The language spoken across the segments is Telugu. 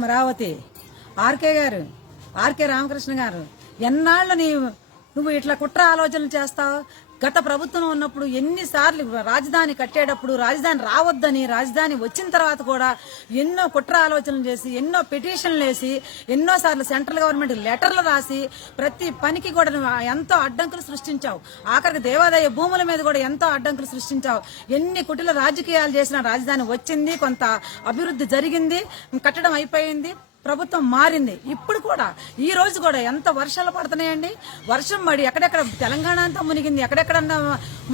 అమరావతి. ఆర్కే గారు ఆర్కే రామకృష్ణ గారు ఎన్నాళ్ళు నీ నువ్వు ఇట్లా కుట్ర ఆలోచనలు చేస్తావు? గత ప్రభుత్వం ఉన్నప్పుడు ఎన్నిసార్లు రాజధాని కట్టేటప్పుడు రాజధాని రావద్దని రాజధాని వచ్చిన తర్వాత కూడా ఎన్నో కుట్ర ఆలోచనలు చేసి ఎన్నో పిటిషన్లు వేసి ఎన్నోసార్లు సెంట్రల్ గవర్నమెంట్ లెటర్లు రాసి ప్రతి పనికి కూడా నువ్వు ఎంతో అడ్డంకులు సృష్టించావు. ఆఖరికి దేవాదాయ భూముల మీద కూడా ఎంతో అడ్డంకులు సృష్టించావు. ఎన్ని కుటిల రాజకీయాలు చేసిన రాజధాని వచ్చింది కొంత అభివృద్ధి జరిగింది కట్టడం అయిపోయింది. ప్రభుత్వం మారింది. ఇప్పుడు కూడా ఈ రోజు కూడా ఎంత వర్షాలు పడుతున్నాయండి? వర్షం పడి ఎక్కడెక్కడ తెలంగాణ అంతా మునిగింది ఎక్కడెక్కడ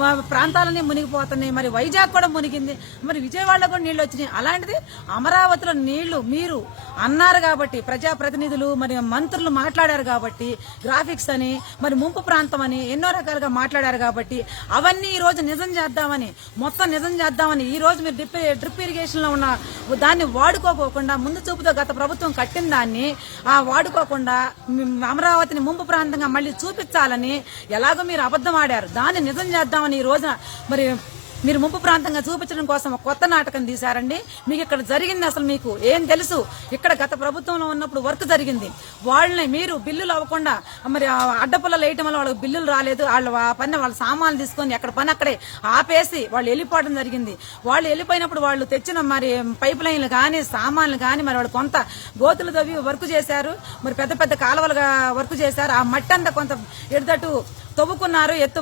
మా ప్రాంతాలన్నీ మునిగిపోతున్నాయి మరి వైజాగ్ కూడా మునిగింది మరి విజయవాడలో కూడా నీళ్ళు వచ్చినాయి. అలాంటిది అమరావతిలో నీళ్ళు మీరు అన్నారు కాబట్టి ప్రజాప్రతినిధులు మరి మంత్రులు మాట్లాడారు కాబట్టి గ్రాఫిక్స్ అని మరి ముంపు ప్రాంతం అని ఎన్నో రకాలుగా మాట్లాడారు కాబట్టి అవన్నీ ఈ రోజు నిజం చేద్దామని మొత్తం నిజం చేద్దామని ఈ రోజు మీరు డ్రిప్ డ్రిప్ ఇరిగేషన్లో ఉన్న దాన్ని వాడుకోపోకుండా ముందు చూపుతో గత ప్రభుత్వం కట్టిన దాన్ని ఆ వాడుకోకుండా అమరావతిని ముంపు ప్రాంతంగా మళ్ళీ చూపించాలని ఎలాగో మీరు అబద్ధం ఆడారు. దాన్ని నిజం చేద్దామని ఈ రోజున మరి మీరు ముంపు ప్రాంతంగా చూపించడం కోసం కొత్త నాటకం తీశారండి. మీకు ఇక్కడ జరిగింది అసలు మీకు ఏం తెలుసు? ఇక్కడ గత ప్రభుత్వంలో ఉన్నప్పుడు వర్క్ జరిగింది. వాళ్ళని మీరు బిల్లులు అవ్వకుండా మరి ఆ అడ్డపుల్లలు వేయటం వల్ల వాళ్ళకి బిల్లులు రాలేదు. వాళ్ళు పని వాళ్ళ సామాన్లు తీసుకొని ఎక్కడ పని అక్కడే ఆపేసి వాళ్ళు వెళ్ళిపోవడం జరిగింది. వాళ్ళు వెళ్ళిపోయినప్పుడు వాళ్ళు తెచ్చిన మరి పైప్ లైన్లు కానీ సామాన్లు కానీ మరి వాళ్ళు కొంత గోతులు తవ్వి వర్క్ చేశారు. మరి పెద్ద పెద్ద కాలువలుగా వర్క్ చేశారు. ఆ మట్టి అంతా కొంత ఎడతట్టు తవ్వుకున్నారు ఎత్తు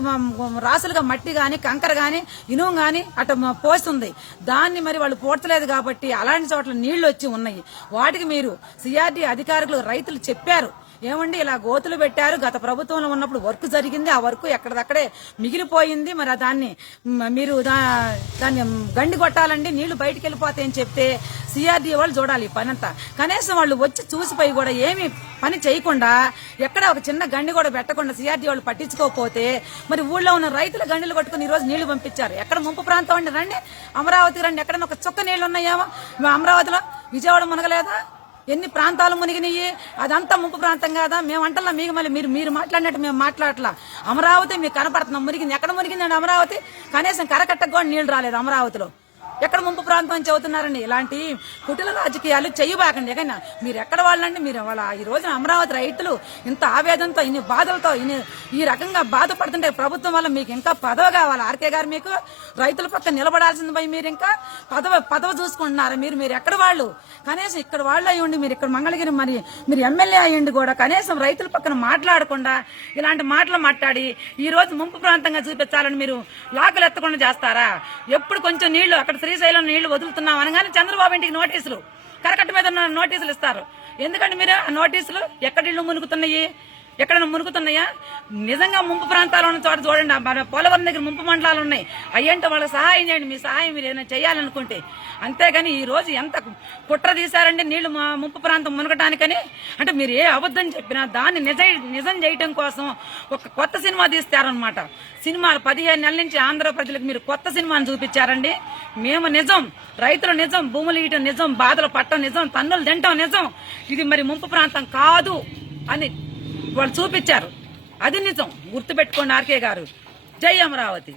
రాసులుగా మట్టి కానీ కంకర కానీ ఇనుము కానీ అటు పోస్తుంది. దాన్ని మరి వాళ్ళు పోడ్చలేదు కాబట్టి అలాంటి చోట్ల నీళ్ళు వచ్చి ఉన్నాయి. వాటికి మీరు సిఆర్డీ అధికారులు రైతులు చెప్పారు. ఏమండి ఇలా గోతులు పెట్టారు. గత ప్రభుత్వంలో ఉన్నప్పుడు వర్క్ జరిగింది. ఆ వర్క్ ఎక్కడిదక్కడే మిగిలిపోయింది. మరి దాన్ని మీరు దా- దాన్ని గండి కొట్టాలండి. నీళ్ళు బయటికి వెళ్ళిపోతాయని చెప్తే సిఆర్డీ వాళ్ళు చూడాలి పని అంతా కనీసం వాళ్ళు వచ్చి చూసిపోయి కూడా ఏమి పని చేయకుండా ఎక్కడ ఒక చిన్న గండి కూడా పెట్టకుండా సిఆర్డీ వాళ్ళు పట్టించుకోకపోతే మరి ఊళ్ళో ఉన్న రైతుల గండిలు కొట్టుకుని ఈ రోజు నీళ్ళు పంపించారు. ఎక్కడ ముంపు ప్రాంతం అండి? రండి. అమరావతికి రండి. ఎక్కడ ఒక చుక్క నీళ్ళు ఉన్నాయేమో అమరావతిలో? విజయవాడ మునగలేదా? ఎన్ని ప్రాంతాలు మునిగినాయి? అదంతా ముంపు ప్రాంతం కాదా? మేము అంటలా మీకు మళ్ళీ మీరు మీరు మాట్లాడినట్టు మేము మాట్లాడట్లా. అమరావతి మీకు కనపడుతున్నాం మునిగింది. ఎక్కడ మునిగిందండి అమరావతి? కనీసం కరకట్టకు కూడా నీళ్ళు రాలేదు అమరావతిలో. ఎక్కడ ముంపు ప్రాంతం అని ఇలాంటి కుటిల రాజకీయాలు చేయబాకండి ఎక్కడైనా మీరు ఎక్కడ వాళ్ళండి? మీరు వాళ్ళ ఈ రోజున అమరావతి రైతులు ఇంత ఆవేదనతో ఇన్ని బాధలతో ఇన్ని ఈ రకంగా బాధపడుతుంటే ప్రభుత్వం వల్ల మీకు ఇంకా పదవి కావాలి. ఆర్కే గారు మీకు రైతుల పక్క నిలబడాల్సింది పోయి మీరు ఇంకా పదవి పదవి చూసుకుంటున్నారు. మీరు మీరు ఎక్కడ వాళ్ళు? కనీసం ఇక్కడ వాళ్ళు అయ్యండి మీరు ఇక్కడ మంగళగిరి మరి మీరు ఎమ్మెల్యే అయ్యండి కూడా కనీసం రైతుల పక్కన మాట్లాడకుండా ఇలాంటి మాటలు మాట్లాడి ఈ రోజు ముంపు ప్రాంతంగా చూపించాలని మీరు లాకులు ఎత్తకుండా చేస్తారా? ఎప్పుడు కొంచెం నీళ్ళు అక్కడ శ్రీశైలం నీళ్ళు వదులుతున్నాం అనగానే చంద్రబాబు ఇంటికి నోటీసులు. కరకట్టు మీద నోటీసులు ఇస్తారు. ఎందుకంటే మీరు ఆ నోటీసులు? ఎక్కడ ఇళ్ళు మునుగుతున్నాయి? ఎక్కడ మునుగుతున్నాయా? నిజంగా ముంపు ప్రాంతాలు ఉన్న చోట చూడండి మన పోలవరం దగ్గర ముంపు మండలాలు ఉన్నాయి. అయ్యంటే వాళ్ళ సహాయం చేయండి మీ సహాయం మీరు ఏదైనా చేయాలనుకుంటే. అంతేగాని ఈ రోజు ఎంత కుట్ర తీశారండి నీళ్ళు మా ముంపు ప్రాంతం మునగటానికని? అంటే మీరు ఏ అబద్ధం చెప్పినా దాన్ని నిజ నిజం చేయటం కోసం ఒక కొత్త సినిమా తీస్తారనమాట సినిమాలు పదిహేను నెలల నుంచి ఆంధ్ర ప్రజలకు మీరు కొత్త సినిమాను చూపించారండి. మేము నిజం రైతులు నిజం భూములు ఇయటం నిజం బాధలు పట్టడం నిజం తన్నులు తింటాం నిజం. ఇది మరి ముంపు ప్రాంతం కాదు అని వాళ్ళు చూపించారు. అది నిజం. గుర్తుపెట్టుకోండి ఆర్కే గారు. జై అమరావతి.